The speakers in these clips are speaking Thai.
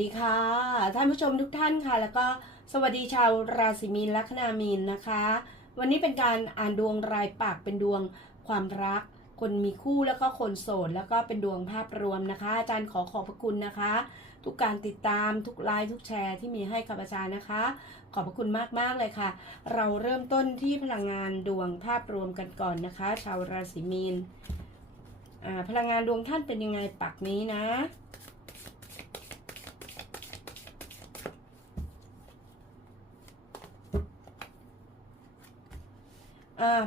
ดีค่ะ ท่านผู้ชมทุกท่านค่ะ แล้วก็สวัสดีชาวราศีมีนลัคนามีนนะคะ วันนี้เป็นการอ่านดวงรายปากเป็นดวงความรัก คนมีคู่แล้วก็คนโสดแล้วก็เป็นดวงภาพรวมนะคะ อาจารย์ขอขอบพระคุณนะคะ ทุกการติดตามทุกไลค์ทุกแชร์ที่มีให้กับอาจารย์นะคะ ขอบพระคุณมากๆเลยค่ะ เราเริ่มต้นที่พลังงานดวงภาพรวมกันก่อนนะคะ ชาวราศีมีนพลังงานดวงท่านเป็นยังไงปักนี้นะ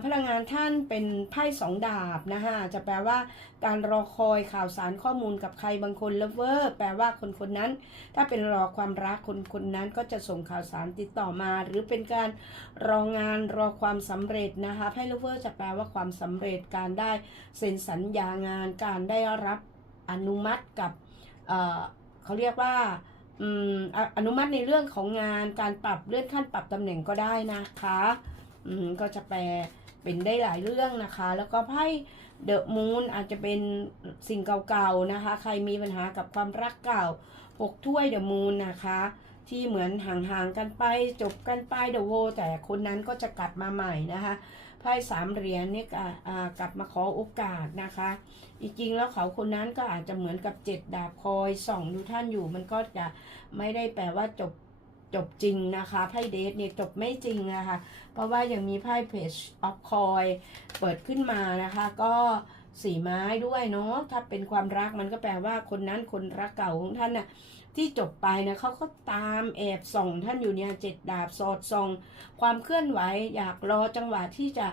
พลังงานท่านเป็นไพ่สองดาบนะคะจะแปลว่าการรอคอยข่าวสารข้อมูลกับใครบางคนเลเวอร์แปลว่าคนคนนั้น ถ้าเป็นรอความรักคนคนนั้นก็จะส่งข่าวสารติดต่อมา หรือเป็นการรองานรอความสำเร็จนะคะไพ่เลเวอร์จะแปลว่าความสำเร็จการได้เซ็นสัญญางาน การได้รับอนุมัติกับเเขาเรียกว่าออนุมัติในเรื่องของงานการปรับเลื่อนขั้นปรับตำแหน่งก็ได้นะคะ ก็จะแปลเป็นได้หลายเรื่องนะคะ แล้วก็ไพ่เดอะมูนอาจจะเป็นสิ่งเก่าๆนะคะ ใครมีปัญหากับความรักเก่าหกถ้วยเดอะมูนนะคะ ที่เหมือนห่างๆกันไปจบกันไปเดอะโวแต่คนนั้นก็จะกลับมาใหม่นะคะไพ่สามเหรียญนี่กลับมาขอโอกาสนะคะจริงๆแล้วเขาคนนั้นก็อาจจะเหมือนกับเจ็ดดาบคอยส่องดูท่านอยู่ มันก็จะไม่ได้แปลว่าจบ จบจริงนะคะไพ่เดทเนี่ยจบไม่จริงนะคะเพราะว่ายังมีไพ่เพจออฟคอยเปิดขึ้นมานะคะ ก็สีไม้ด้วยเนาะถ้าเป็นความรักมันก็แปลว่าคนนั้นคนรักเก่าของท่านน่ะที่จบไปนะเขาก็ตามแอบส่องท่านอยู่เนี่ยเจ็ดดาบสอดส่อง ความเคลื่อนไหวอยากรอจังหวะที่จะ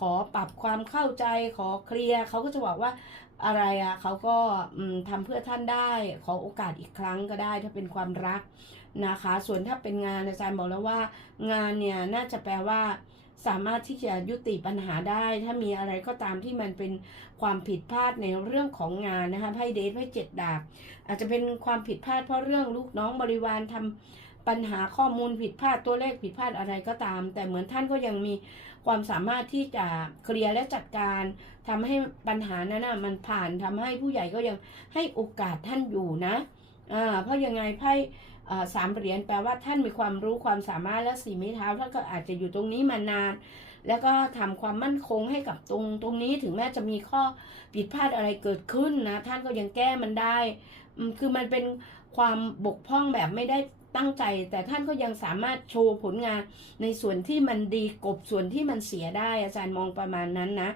ขอปรับความเข้าใจขอเคลียร์เขาก็จะบอกว่าอะไรอะ่ะเขาก็ทำเพื่อท่านได้ ขอโอกาสอีกครั้งก็ได้ถ้าเป็นความรัก นะคะ ส่วนถ้าเป็นงานอาจารย์บอกแล้วว่า งานเนี่ยน่าจะแปลว่า สามารถที่จะยุติปัญหาได้ ถ้ามีอะไรก็ตามที่มันเป็นความผิดพลาดในเรื่องของงานนะคะไพ่เดทไพ่เจ็ดดาบ อาจจะเป็นความผิดพลาดเพราะเรื่องลูกน้องบริวารทำปัญหาข้อมูลผิดพลาดตัวเลขผิดพลาดอะไรก็ตาม แต่เหมือนท่านก็ยังมีความสามารถที่จะเคลียร์และจัดการทำให้ปัญหานั้นนะมันผ่านทำให้ผู้ใหญ่ก็ยังให้โอกาสท่านอยู่นะอ่าเพราะยังไงไพ่ สามเหรียญแปลว่าท่านมีความรู้ความสามารถและสีไม้เท้าท่านก็อาจจะอยู่ตรงนี้มานาน แล้วก็ทำความมั่นคงให้กับตรงตรงนี้ถึงแม้จะมีข้อผิดพลาดอะไรเกิดขึ้นนะท่านก็ยังแก้มันได้ คือมันเป็นความบกพร่องแบบไม่ได้ตั้งใจ แต่ท่านก็ยังสามารถโชว์ผลงานในส่วนที่มันดีกบส่วนที่มันเสียได้ อาจารย์มองประมาณนั้นนะ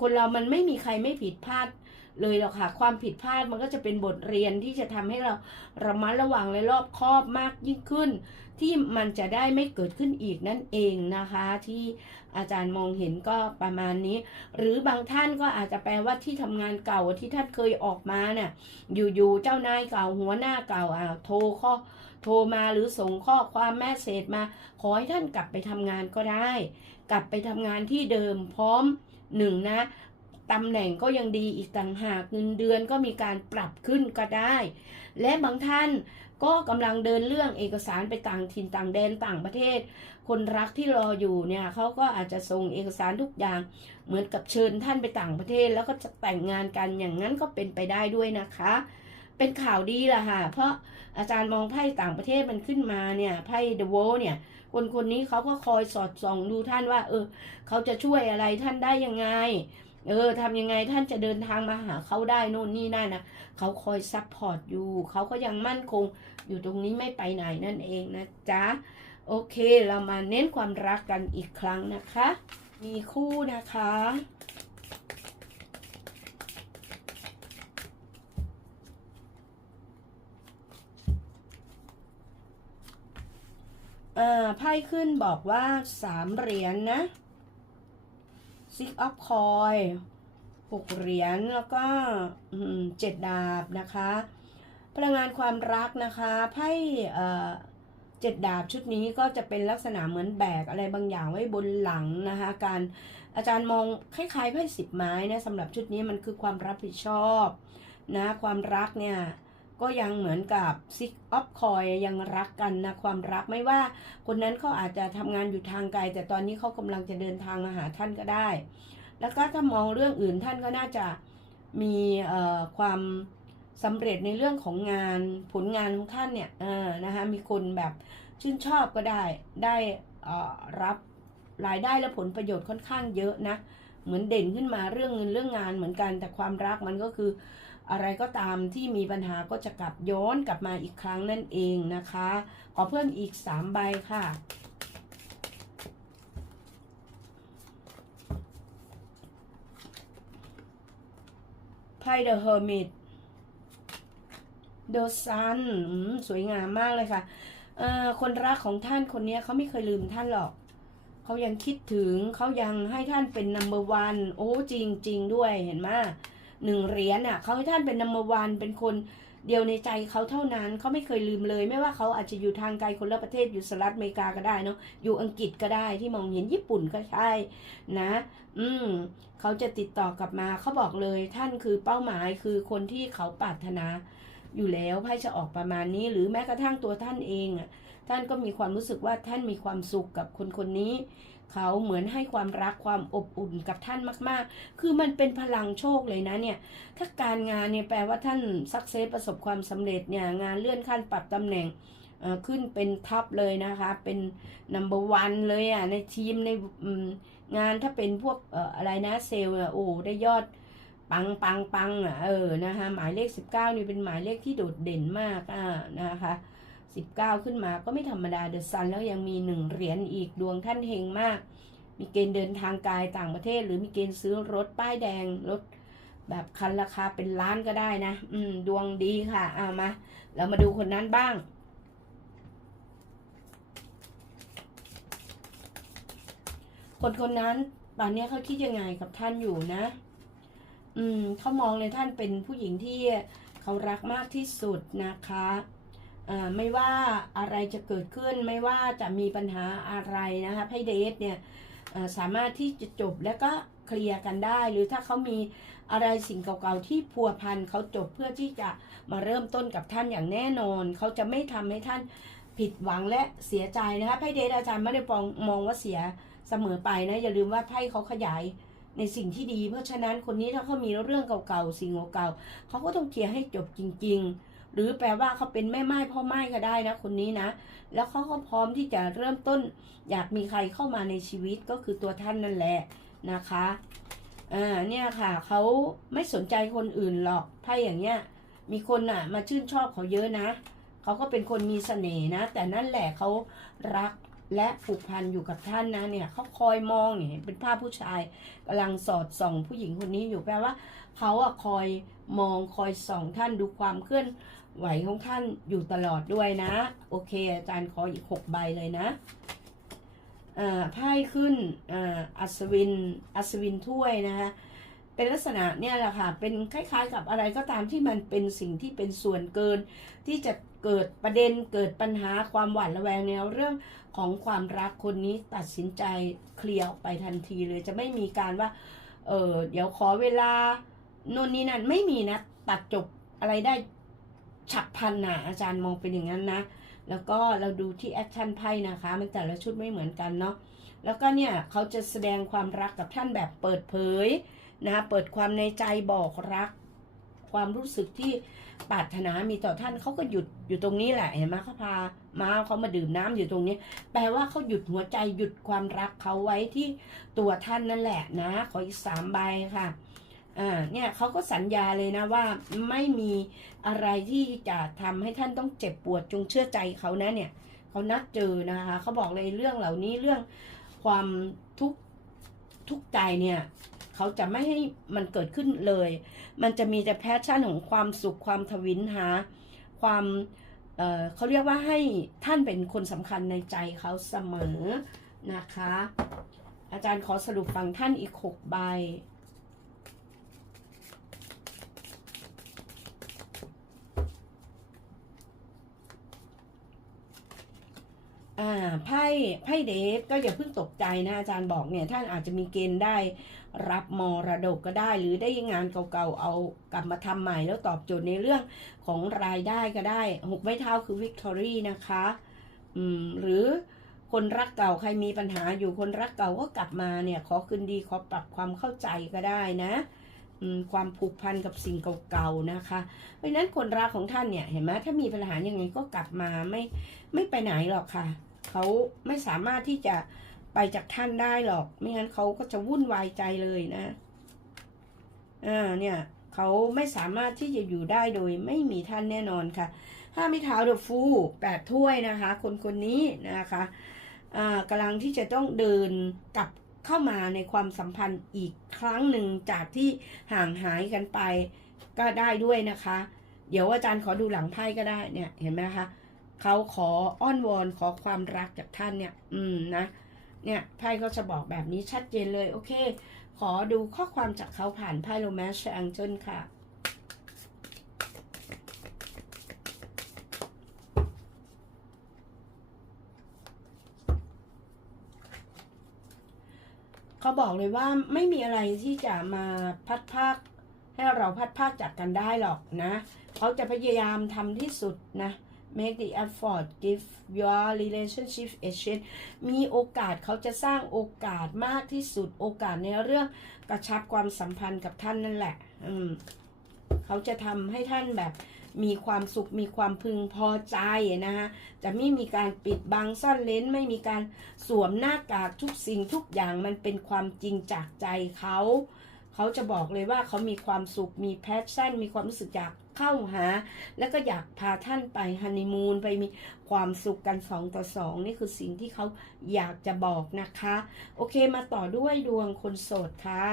คนเรามันไม่มีใครไม่ผิดพลาด เลยหรอกค่ะ ความผิดพลาดมันก็จะเป็นบทเรียนที่จะทำให้เราระมัดระวังและรอบคอบมากยิ่งขึ้น ที่มันจะได้ไม่เกิดขึ้นอีกนั่นเองนะคะ ที่อาจารย์มองเห็นก็ประมาณนี้ หรือบางท่านก็อาจจะแปลว่าที่ทำงานเก่าที่ท่านเคยออกมาเนี่ยอยู่ๆเจ้านายเก่าหัวหน้าเก่าอ่าโทรข้อโทรมาหรือส่งข้อความแมสเซจมา ขอให้ท่านกลับไปทำงานก็ได้ กลับไปทำงานที่เดิมพร้อมหนึ่งนะ ตำแหน่งก็ยังดีอีกต่างหากเงินเดือนก็มีการปรับขึ้นก็ได้ และบางท่านก็กำลังเดินเรื่องเอกสารไปต่างถิ่นต่างแดนต่างประเทศ คนรักที่รออยู่เนี่ยเขาก็อาจจะส่งเอกสารทุกอย่าง เหมือนกับเชิญท่านไปต่างประเทศ แล้วก็จะแต่งงานกันอย่างนั้นก็เป็นไปได้ด้วยนะคะ เป็นข่าวดีล่ะค่ะเพราะอาจารย์มองไพ่ต่างประเทศมันขึ้นมาเนี่ยไพ่เดอะโวเนี่ยคนคนนี้เขาก็คอยสอดส่องดูท่านว่า เออเขาจะช่วยอะไรท่านได้ยังไง เออทำยังไงท่านจะเดินทางมาหาเขาได้โน่นนี่นั่นนะเขาคอยซัพพอร์ตอยู่ เขาก็ยังมั่นคง อยู่ตรงนี้ไม่ไปไหนนั่นเองนะจ๊ะ โอเคเรามาเน้นความรักกันอีกครั้งนะคะ มีคู่นะคะ อ่าไพ่ขึ้นบอกว่าสามเหรียญนะ six of coin หกเหรียญแล้วก็เจ็ดดาบนะคะ พลังงานความรักนะคะไพ่เจ็ดดาบชุดนี้ก็จะเป็นลักษณะเหมือนแบกอะไรบางอย่างไว้บนหลังนะคะ การอาจารย์มองคล้ายๆไพ่สิบไม้นะสำหรับชุดนี้มันคือความรับผิดชอบนะความรักเนี่ย ก็ยังเหมือนกับ Six of Coin ยังรักกันนะความรักไม่ว่า คนนั้นเขาอาจจะทำงานอยู่ทางไกล แต่ตอนนี้เขากำลังจะเดินทางมาหาท่านก็ได้ แล้วก็ถ้ามองเรื่องอื่นท่านก็น่าจะมีเอ่อความสำเร็จในเรื่องของงานผลงานของท่านเนี่ยนะคะมีคนแบบชื่นชอบก็ได้ได้อ่อรับรายได้และผลประโยชน์ค่อนข้างเยอะนะเหมือนเด่นขึ้นมาเรื่องเงินเรื่องงานเหมือนกันแต่ความรักมันก็คือ อะไรก็ตามที่มีปัญหาก็จะกลับย้อนกลับมาอีกครั้งนั่นเองนะคะ ขอเพิ่มอีก 3 ใบค่ะไพ่ The Hermit The Sun สวยงามมากเลยค่ะ คนรักของท่านคนนี้เขาไม่เคยลืมท่านหรอก เขายังคิดถึงเขายังให้ท่านเป็น number one โอ้จริงจริงด้วยเห็นไหม หนึ่งเหรียญอะเขาให้ท่านเป็น number one เป็นคนเดียวในใจเขาเท่านั้นเขาไม่เคยลืมเลย ไม่ว่าเขาอาจจะอยู่ทางไกลคนละประเทศอยู่สหรัฐอเมริกาก็ได้เนาะอยู่อังกฤษก็ได้ที่มองเห็นญี่ปุ่นก็ใช่นะ อืมเขาจะติดต่อกลับมาเขาบอกเลยท่านคือเป้าหมายคือคนที่เขาปรารถนา อยู่แล้วไพ่จะออกประมาณนี้ หรือแม้กระทั่งตัวท่านเองอะท่านก็มีความรู้สึกว่าท่านมีความสุขกับคนคนนี้ เขาเหมือนให้ความรักความอบอุ่นกับท่านมาก ๆ คือมันเป็นพลังโชคเลยนะเนี่ย ถ้าการงานเนี่ยแปลว่าท่านสักเซสประสบความสำเร็จเนี่ยงานเลื่อนขั้นปรับตำแหน่งขึ้นเป็นท็อปเลยนะคะ เป็น number one เลยอะในทีมในงานถ้าเป็นพวกอะไรนะเซลล์โอ้ได้ยอด ปังปังปังอะเออนะคะหมายเลข 19 นี่เป็นหมายเลขที่โดดเด่นมากอ่านะคะ19 ขึ้นมาก็ไม่ธรรมดาเดอะซันแล้วยังมีหนึ่งเหรียญอีกดวงท่านเฮงมาก มีเกณฑ์เดินทางไกลต่างประเทศ หรือมีเกณฑ์ซื้อรถป้ายแดงรถแบบคันราคาเป็นล้านก็ได้นะ อืม ดวงดีค่ะ เอามา เรามาดูคนนั้นบ้าง คนคนนั้นตอนนี้เขาคิดยังไงกับท่านอยู่นะ อืมเขามองเลยท่านเป็นผู้หญิงที่เขารักมากที่สุดนะคะไม่ว่าอะไรจะเกิดขึ้นไม่ว่าจะมีปัญหาอะไรนะคะไพ่เดทเนี่ยสามารถที่จะจบแล้วก็เคลียร์กันได้ หรือถ้าเขามีอะไรสิ่งเก่าๆที่พัวพันเขาจบเพื่อที่จะมาเริ่มต้นกับท่านอย่างแน่นอน เขาจะไม่ทำให้ท่านผิดหวังและเสียใจนะคะไพ่เดทอาจารย์ไม่ได้มองมองว่าเสียเสมอไปนะอย่าลืมว่าไพ่เขาขยาย ในสิ่งที่ดี เพราะฉะนั้นคนนี้ถ้าเขามีเรื่องเก่าๆสิ่งเก่าๆเขาก็ต้องเคลียร์ให้จบจริง ๆ หรือแปลว่าเขาเป็นแม่ไม้พ่อไม้ก็ได้นะ คนนี้นะ แล้วเขาก็พร้อมที่จะเริ่มต้น อยากมีใครเข้ามาในชีวิตก็คือตัวท่านนั่นแหละนะคะอ่าเนี่ยค่ะเขาไม่สนใจคนอื่นหรอกไพ่อย่างเงี้ยมีคนอะ มาชื่นชอบเขาเยอะนะเขาก็เป็นคนมีเสน่ห์นะ แต่นั่นแหละเขารัก และผูกพันอยู่กับท่านนะเนี่ยเขาคอยมองเนี่ยเห็นเป็นภาพผู้ชายกำลังสอดส่องผู้หญิงคนนี้อยู่แปลว่าเขาอะคอยมองคอยส่องท่านดูความเคลื่อนไหวของท่านอยู่ตลอดด้วยนะ โอเค อาจารย์ขออีกหกใบเลยนะอ่าไพ่ขึ้นอัศวินอัศวินถ้วยนะคะ เป็นลักษณะเนี่ยแหละค่ะ เป็นคล้ายๆ กับอะไรก็ตามที่มันเป็นสิ่งที่เป็นส่วนเกิน ที่จะเกิดประเด็นเกิดปัญหาความหวาดระแวงในเรื่องของความรักคนนี้ตัดสินใจเคลียร์ออกไปทันทีเลยจะไม่มีการว่า เออเดี๋ยวขอเวลาโน่นนี่นั่นไม่มีนะ ตัดจบอะไรได้ฉับพลันนะอาจารย์มองเป็นอย่างนั้นนะ แล้วก็เราดูที่แอคชั่นไพ่นะคะ มันแต่ละชุดไม่เหมือนกันเนาะแล้วก็เนี่ยเขาจะแสดงความรักกับท่านแบบเปิดเผย นะเปิดความในใจบอกรัก ความรู้สึกที่ปรารถนามีต่อท่านเขาก็หยุดอยู่ตรงนี้แหละเห็นไหมเขาพามาเขามาดื่มน้ำอยู่ตรงนี้ แปลว่าเขาหยุดหัวใจหยุดความรักเขาไว้ที่ตัวท่านนั่นแหละนะ ขออีกสามใบค่ะอ่าเนี่ยเขาก็สัญญาเลยนะว่าไม่มีอะไรที่จะทำให้ท่านต้องเจ็บปวดจงเชื่อใจเขานะเนี่ยเขานัดเจอนะคะเขาบอกเลยเรื่องเหล่านี้เรื่องความทุกข์ทุกใจเนี่ย เขาจะไม่ให้มันเกิดขึ้นเลย มันจะมีแต่แพชชั่นของความสุขความทวินหา ความเเขาเรียกว่าให้ท่านเป็นคนสำคัญในใจเขาเสมอนะคะ อาจารย์ขอสรุปฟังท่านอีกหกใบ อ่าไพ่ไพ่เดฟก็อย่าเพิ่งตกใจนะอาจารย์บอกเนี่ยท่านอาจจะมีเกณฑ์ได้รับมรดกก็ได้ หรือได้งานเก่าๆเอากลับมาทำใหม่แล้วตอบโจทย์ในเรื่องของรายได้ก็ได้หกไม้เท้าคือวิกตอรี่นะคะอืมหรือคนรักเก่าใครมีปัญหาอยู่คนรักเก่าก็กลับมาเนี่ยขอคืนดีขอปรับความเข้าใจก็ได้นะความผูกพันกับสิ่งเก่าๆนะคะ เพราะฉะนั้นคนรักของท่านเนี่ยเห็นไหมถ้ามีปัญหายังไงก็กลับมาไม่ไม่ไปไหนหรอกค่ะ เขาไม่สามารถที่จะไปจากท่านได้หรอก ไม่งั้นเขาก็จะวุ่นวายใจเลยนะอ่าเนี่ยเขาไม่สามารถที่จะอยู่ได้โดยไม่มีท่านแน่นอนค่ะห้ามิเท้าเดอะฟูแปดถ้วยนะคะ คนคนนี้นะคะอ่ากำลังที่จะต้องเดินกลับเข้ามาในความสัมพันธ์อีกครั้งหนึ่งจากที่ห่างหายกันไปก็ได้ด้วยนะคะ เดี๋ยวอาจารย์ขอดูหลังไพ่ก็ได้เนี่ยเห็นไหมคะ เขาขออ้อนวอนขอความรักจากท่านเนี่ย อืมนะ เนี่ยไพ่ก็จะบอกแบบนี้ชัดเจนเลย โอเค ขอดูข้อความจากเขาผ่านไพ่โรแมนช์แองเจิลค่ะเขาบอกเลยว่าไม่มีอะไรที่จะมาพัดภาคให้เราพัดภาคจากกันได้หรอกนะ เขาจะพยายามทำที่สุดนะ make the effort give your relationship a chance มีโอกาสเขาจะสร้างโอกาสมากที่สุดโอกาสในเรื่องกระชับความสัมพันธ์กับท่านนั่นแหละ อืมเขาจะทำให้ท่านแบบมีความสุขมีความพึงพอใจนะฮะจะไม่มีการปิดบังซ่อนเลนไม่มีการสวมหน้ากากทุกสิ่งทุกอย่างมันเป็นความจริงจากใจเขา เขาจะบอกเลยว่าเขามีความสุขมีแพชชั่น มีความรู้สึกอยาก เข้าหา แล้วก็อยากพาท่านไปฮันนีมูนไปมีความสุขกันสองต่อสองนี่คือสิ่งที่เขาอยากจะบอกนะคะ โอเคมาต่อด้วยดวงคนโสดค่ะ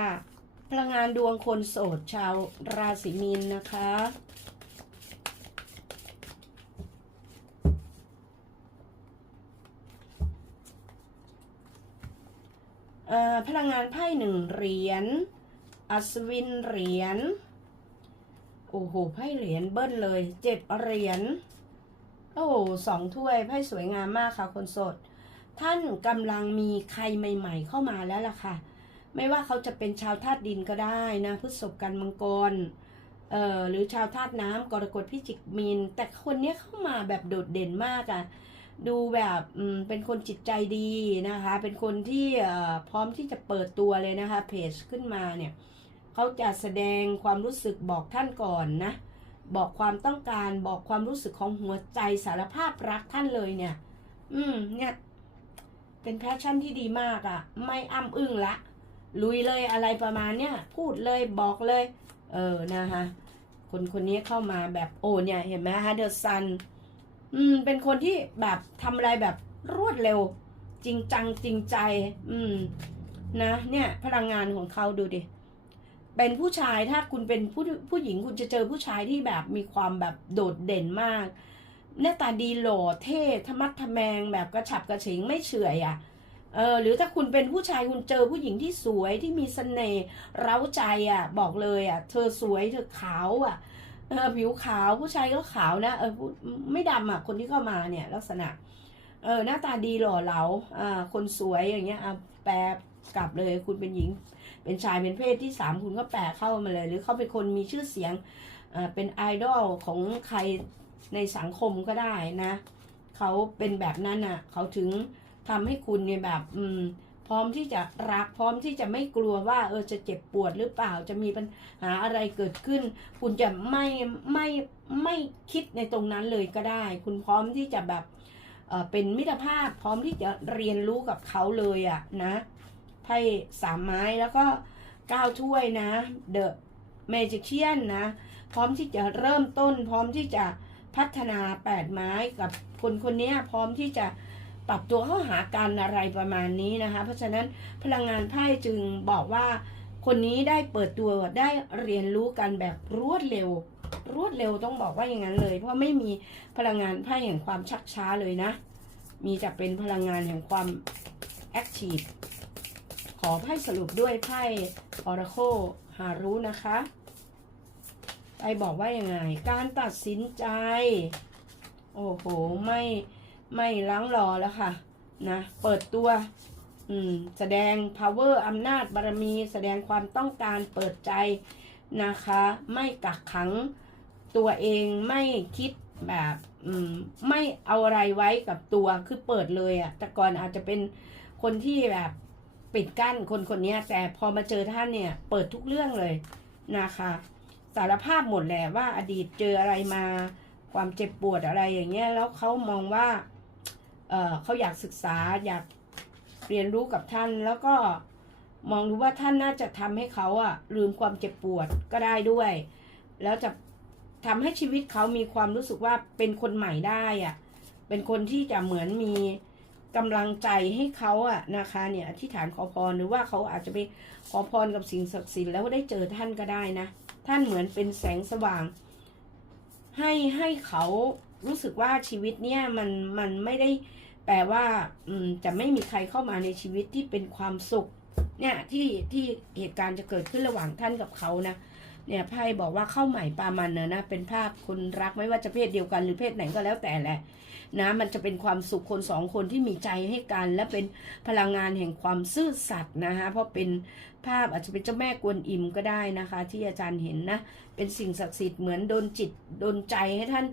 พลังงานดวงคนโสดชาวราศีมีนนะคะพลังงานไพ่หนึ่งเหรียญ อัศวินเหรียญ โอ้โหไพ่เหรียญเบิ้ลเลยเจ็ดเหรียญโอ้โหสองถ้วยไพ่สวยงามมากค่ะ คนโสด ท่านกำลังมีใครใหม่ ๆ เข้ามาแล้วล่ะค่ะ ไม่ว่าเขาจะเป็นชาวธาตุดินก็ได้นะพฤษภกันมังกรเอ่อหรือชาวธาตุน้ำกรกฎพิจิกมีน แต่คนนี้เข้ามาแบบโดดเด่นมากอะ่ะดูแบบเป็นคนจิตใจดีนะคะ เป็นคนที่พร้อมที่จะเปิดตัวเลยนะคะเพจขึ้นมาเนี่ย เขาจะแสดงความรู้สึกบอกท่านก่อนนะ บอกความต้องการบอกความรู้สึกของหัวใจสารภาพรักท่านเลยเนี่ย อืม เนี่ย เป็นแพชชั่นที่ดีมากอะ่ะ ไม่อ้ำอึ้งละ ลุยเลยอะไรประมาณเนี้ยพูดเลยบอกเลย เออนะคะคนคนนี้เข้ามาแบบโอ้เนี่ยเห็นไหมฮะเดอะซันอืม เป็นคนที่แบบทำอะไรแบบรวดเร็ว จริงจังจริงใจ อืม นะ เนี่ย พลังงานของเขาดูดิ เป็นผู้ชายถ้าคุณเป็นผู้ผู้หญิงคุณจะเจอผู้ชายที่แบบมีความแบบโดดเด่นมาก หน้าตาดีหล่อเท่ธรรมัดทะแมงแบบกระฉับกระเฉงไม่เฉื่อยอะ่ะเออหรือถ้าคุณเป็นผู้ชายคุณเจอผู้หญิงที่สวยที่มีเสน่ห์เร้าใจอะ่ะ บอกเลยอะ่ะ เธอสวยเธอขาวอะเออผิวขาวผู้ชายก็ขาวนะเออผู้ไม่ดำอะคนที่เข้ามาเนี่ย ลักษณะเออหน้าตาดีหล่อเหลาอ่าคนสวยอย่างเงี้ยอะแปลกลับเลยคุณเป็นหญิง เป็นชายเป็นเพศที่สามคุณก็แปลเข้ามาเลย หรือเขาเป็นคนมีชื่อเสียงเป็นไอดอลของใครในสังคมก็ได้นะเขาเป็นแบบนั้นอะเขาถึงทำให้คุณเนี่ยแบบอืมพร้อมที่จะรักพร้อมที่จะไม่กลัวว่าเออจะเจ็บปวดหรือเปล่าจะมีปัญหาอะไรเกิดขึ้น คุณจะไม่ไม่ไม่คิดในตรงนั้นเลยก็ได้ คุณพร้อมที่จะแบบเออเป็นมิตรภาพพร้อมที่จะเรียนรู้กับเขาเลยอะนะ ไพ่สามไม้แล้วก็เก้าถ้วยนะเดอะเมจิเชียนนะ พร้อมที่จะเริ่มต้น พร้อมที่จะพัฒนาแปดไม้กับคนคนนี้พร้อมที่จะปรับตัวเข้าหากันอะไรประมาณนี้นะคะ เพราะฉะนั้นพลังงานไพ่จึงบอกว่าคนนี้ได้เปิดตัวได้เรียนรู้กันแบบรวดเร็ว รวดเร็วต้องบอกว่าอย่างนั้นเลย เพราะไม่มีพลังงานไพ่แห่งความชักช้าเลยนะ มีจะเป็นพลังงานแห่งความแอคทีฟ ขอไพ่สรุปด้วยไพ่ออร์โคหารู้นะคะไปบอกว่ายังไง การตัดสินใจ โอ้โห ไม่ไม่ล้างรอแล้วค่ะ นะ เปิดตัว อืม แสดง power อำนาจบารมี แสดงความต้องการเปิดใจนะคะ ไม่กักขังตัวเองไม่คิดแบบ อืม ไม่เอาอะไรไว้กับตัวคือเปิดเลยอะแต่ก่อนอาจจะเป็นคนที่แบบ ปิดกั้นคนคนนี้แต่พอมาเจอท่านเนี่ย เปิดทุกเรื่องเลยนะคะ สารภาพหมดแหละว่าอดีตเจออะไรมาความเจ็บปวดอะไรอย่างเงี้ยแล้วเขามองว่าเออเขาอยากศึกษาอยากเรียนรู้กับท่านแล้วก็มองดูว่าท่านน่าจะทำให้เขาอะลืมความเจ็บปวดก็ได้ด้วย แล้วจะทำให้ชีวิตเขามีความรู้สึกว่าเป็นคนใหม่ได้อะเป็นคนที่จะเหมือนมี กำลังใจให้เขาอะนะคะเนี่ยอธิษฐานขอพรหรือว่าเขาอาจจะไปขอพรกับสิ่งศักดิ์สิทธิ์แล้วได้เจอท่านก็ได้นะ ท่านเหมือนเป็นแสงสว่าง ให้ให้เขารู้สึกว่าชีวิตเนี่ยมันมันไม่ได้แปลว่าจะไม่มีใครเข้ามาในชีวิตที่เป็นความสุขเนี่ยที่ที่เหตุการณ์จะเกิดขึ้นระหว่างท่านกับเขานะ เนี่ยไพ่บอกว่าเข้าใหม่ปามันเนะนะเป็นภาพคนรักไม่ว่าจะเพศเดียวกันหรือเพศไหนก็แล้วแต่แหละนะมันจะเป็นความสุขคนสองคนที่มีใจให้กัน และเป็นพลังงานแห่งความซื่อสัตย์นะคะเพราะเป็นภาพอาจจะเป็นเจ้าแม่กวนอิมก็ได้นะคะ ที่อาจารย์เห็นนะเป็นสิ่งศักดิ์สิทธิ์เหมือนโดนจิตโดนใจให้ท่าน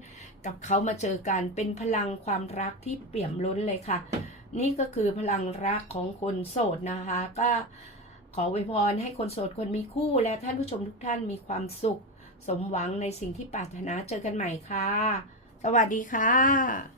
กับเขามาเจอกันเป็นพลังความรักที่เปี่ยมล้นเลยค่ะ นี่ก็คือพลังรักของคนโสดนะคะก็ ขออวยพรให้คนโสดคนมีคู่และท่านผู้ชมทุกท่านมีความสุข สมหวังในสิ่งที่ปรารถนาเจอกันใหม่ค่ะ สวัสดีค่ะ